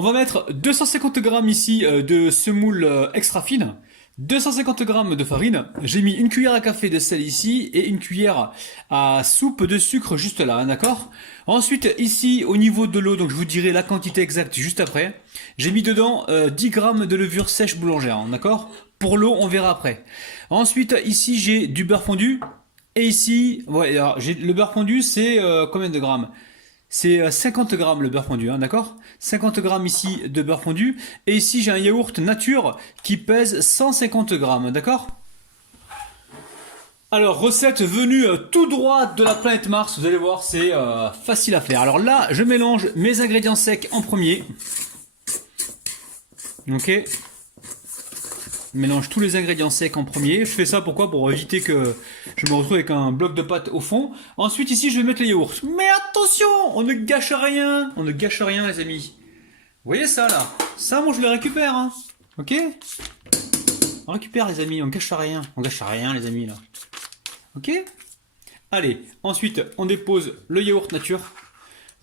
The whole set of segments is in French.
On va mettre 250 grammes ici de semoule extra fine, 250 grammes de farine, j'ai mis une cuillère à café de sel ici et une cuillère à soupe de sucre juste là, hein, d'accord? Ensuite ici au niveau de l'eau, donc je vous dirai la quantité exacte juste après, j'ai mis dedans 10 grammes de levure sèche boulangère, hein, d'accord? Pour l'eau on verra après. Ensuite ici j'ai du beurre fondu et ici, ouais, alors, le beurre fondu c'est combien de grammes? C'est 50 grammes le beurre fondu, hein, d'accord? 50 grammes ici de beurre fondu. Et ici, j'ai un yaourt nature qui pèse 150 grammes, d'accord? Alors, recette venue tout droit de la planète Mars, vous allez voir, c'est facile à faire. Alors là, je mélange mes ingrédients secs en premier. Ok? Je mélange tous les ingrédients secs en premier. Je fais ça pourquoi? Pour éviter que je me retrouve avec un bloc de pâte au fond. Ensuite, ici, je vais mettre les yaourts. Mais attention, on ne gâche rien. On ne gâche rien, les amis. Vous voyez ça, là? Ça, moi, je le récupère, hein. Ok? On récupère, les amis. On gâche rien. On gâche rien, les amis, là. Ok? Allez. Ensuite, on dépose le yaourt nature.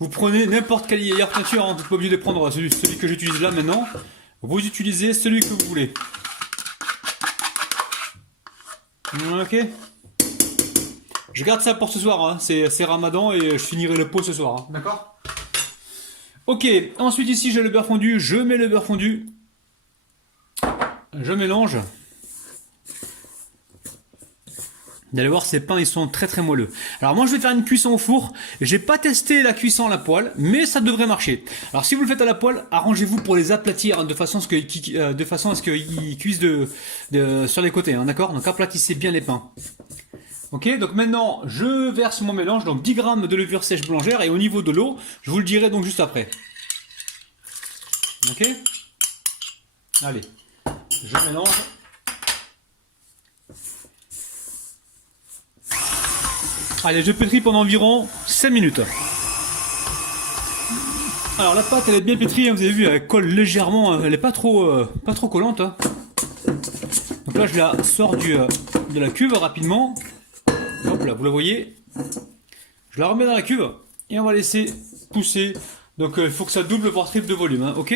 Vous prenez n'importe quel yaourt nature, hein. Vous n'êtes pas obligé de prendre celui que j'utilise là, maintenant. Vous utilisez celui que vous voulez. Ok. Je garde ça pour ce soir, hein. C'est Ramadan et je finirai le pot ce soir, hein. D'accord? Ok, ensuite ici j'ai le beurre fondu, je mets le beurre fondu, je mélange. Vous allez voir, ces pains ils sont très moelleux. Alors moi je vais faire une cuisson au four, j'ai pas testé la cuisson à la poêle, mais ça devrait marcher. Alors si vous le faites à la poêle, arrangez-vous pour les aplatir de façon à ce qu'ils cuisent sur les côtés, hein, d'accord? Donc aplatissez bien les pains. Ok, donc maintenant je verse mon mélange, donc 10 grammes de levure sèche boulangère, et au niveau de l'eau, je vous le dirai donc juste après. Ok? Allez, je mélange. Allez, je pétris pendant environ 5 minutes. Alors la pâte elle est bien pétrie, hein, vous avez vu, elle colle légèrement, hein, elle est pas trop collante, hein. Donc là je la sors de la cuve rapidement. Hop là, vous la voyez. Je la remets dans la cuve et on va laisser pousser. Donc il faut que ça double voire triple de volume, hein, ok?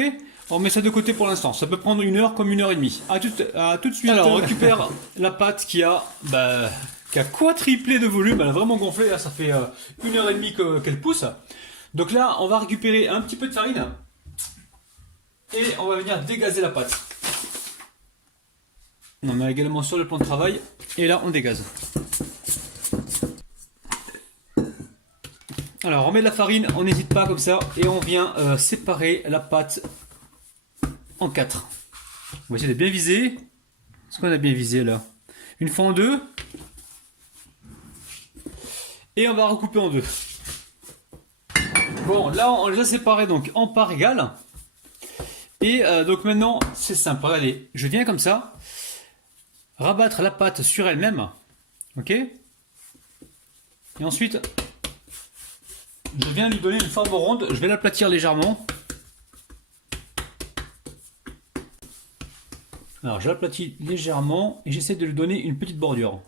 On met ça de côté pour l'instant. Ça peut prendre 1 heure comme 1 heure et demie. À tout de suite. Alors on récupère la pâte qui a quadruplé de volume. Elle a vraiment gonflé. Là, ça fait 1 heure et demie qu'elle pousse. Donc là, on va récupérer un petit peu de farine et on va venir dégazer la pâte. On met également sur le plan de travail et là on dégaze. Alors on met de la farine, on n'hésite pas comme ça et on vient séparer la pâte en 4. On va essayer de bien viser. Est-ce qu'on a bien visé là? Une fois en 2. Et on va recouper en 2. Bon, là on les a séparés donc en parts égales. Et donc maintenant c'est simple. Regardez, je viens comme ça, rabattre la pâte sur elle-même. Ok? Et ensuite, je viens lui donner une forme ronde. Je vais l'aplatir légèrement. Alors je l'aplatis légèrement et j'essaie de lui donner une petite bordure.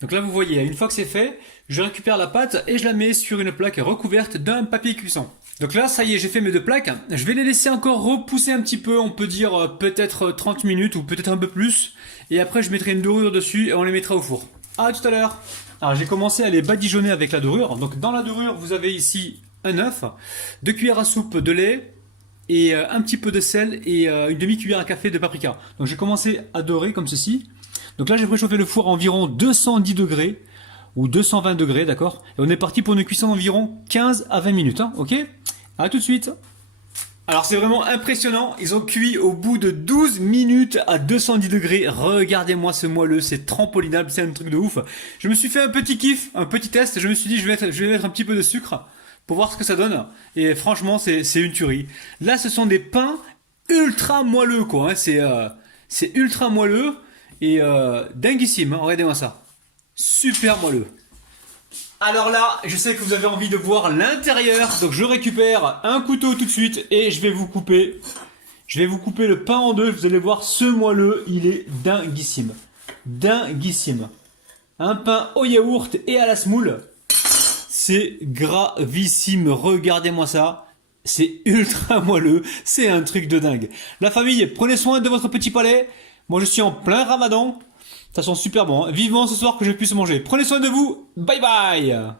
Donc là vous voyez, une fois que c'est fait, je récupère la pâte et je la mets sur une plaque recouverte d'un papier cuisson. Donc là ça y est, j'ai fait mes 2 plaques. Je vais les laisser encore repousser un petit peu, on peut dire peut-être 30 minutes ou peut-être un peu plus. Et après je mettrai une dorure dessus et on les mettra au four. A tout à l'heure. Alors j'ai commencé à les badigeonner avec la dorure. Donc dans la dorure vous avez ici un œuf, 2 cuillères à soupe de lait et un petit peu de sel et une demi-cuillère à café de paprika. Donc j'ai commencé à dorer comme ceci. Donc là j'ai préchauffé le four à environ 210 degrés ou 220 degrés, d'accord? Et on est parti pour une cuisson d'environ 15 à 20 minutes, hein, ok? A tout de suite. Alors c'est vraiment impressionnant, ils ont cuit au bout de 12 minutes à 210 degrés. Regardez-moi ce moelleux, c'est trampolinable, c'est un truc de ouf. Je me suis fait un petit kiff, un petit test, je me suis dit je vais mettre un petit peu de sucre pour voir ce que ça donne. Et franchement c'est une tuerie. Là ce sont des pains ultra moelleux quoi, hein. C'est ultra moelleux et dinguissime, hein. Regardez-moi ça. Super moelleux. Alors là, je sais que vous avez envie de voir l'intérieur, donc je récupère un couteau tout de suite et je vais vous couper. Je vais vous couper le pain en 2, vous allez voir ce moelleux, il est dinguissime. Dinguissime. Un pain au yaourt et à la semoule. c'est gravissime. Regardez-moi ça. C'est ultra moelleux. C'est un truc de dingue. La famille, prenez soin de votre petit palais. Moi, je suis en plein ramadan. Ça sent super bon. Hein. Vivement ce soir que je puisse manger. Prenez soin de vous. Bye bye.